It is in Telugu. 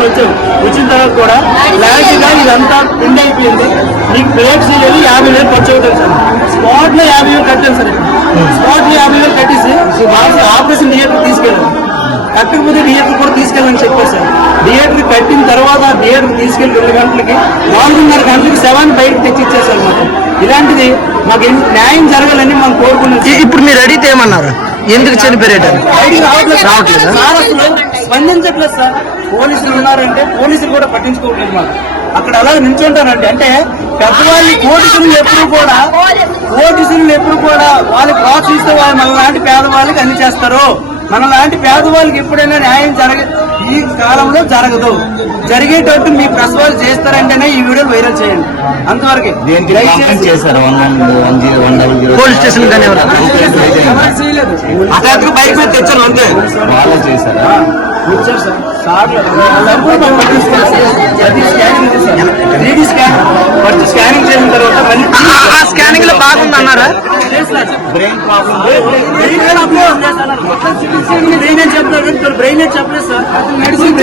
తీసుకుని వచ్చాం. వచ్చిన తర్వాత కూడా క్లారిటీగా ఇదంతా ప్రింట్ అయిపోయింది. మీకు ప్లేట్ చేయలేదు 50,000 ఖర్చు అవుతుంది సార్. స్పాట్ లో 50,000 కట్టాను సార్. స్పాట్ లో 50,000 కట్టేసి ఆపరేషన్ థియేటర్ తీసుకెళ్ళాను. కట్టకపోతే థియేటర్ కూడా తీసుకెళ్ళని చెప్పారు సార్. థియేటర్ కట్టిన తర్వాత థియేటర్ తీసుకెళ్లి 2 గంటలకి 4:30 గంటలకి 7 బయటకు తెచ్చిచ్చేసారు మాకు. ఇలాంటిది మాకు న్యాయం జరగాలని మనం కోరుకున్నాం. ఇప్పుడు మీరు అడిగితే ఏమన్నారు? ఎందుకు చనిపోయారు? రావట్లేదు సార్, అసలు స్పందించట్లేదు సార్. పోలీసులు ఉన్నారంటే పోలీసులు కూడా పట్టించుకోవట్లేదు మాకు. అక్కడ అలా నిల్చుంటారండి. అంటే పెద్దవాళ్ళు పోలీసులు ఎప్పుడు కూడా వాళ్ళు ప్రోత్సహిస్తే వాళ్ళు మన లాంటి పేదవాళ్ళకి అన్ని చేస్తారు. మన లాంటి పేదవాళ్ళకి ఎప్పుడైనా న్యాయం ఈ కాలంలో జరగదు. జరిగేటట్టు మీ ప్రసవాలు చేస్తారంటేనే ఈ వీడియో వైరల్ చేయండి. అంతవరకు పోలీస్ స్టేషన్ చేయలేదు. బైక్ మీద తెచ్చాను అంతే. వాళ్ళు చేశారా? వచ్చారు సార్. స్కానింగ్ చేసిన తర్వాత స్కానింగ్ లో బాగుంది అన్నారా? బ్రెయిన్ చెప్పలేదు సార్. మెడిసిన్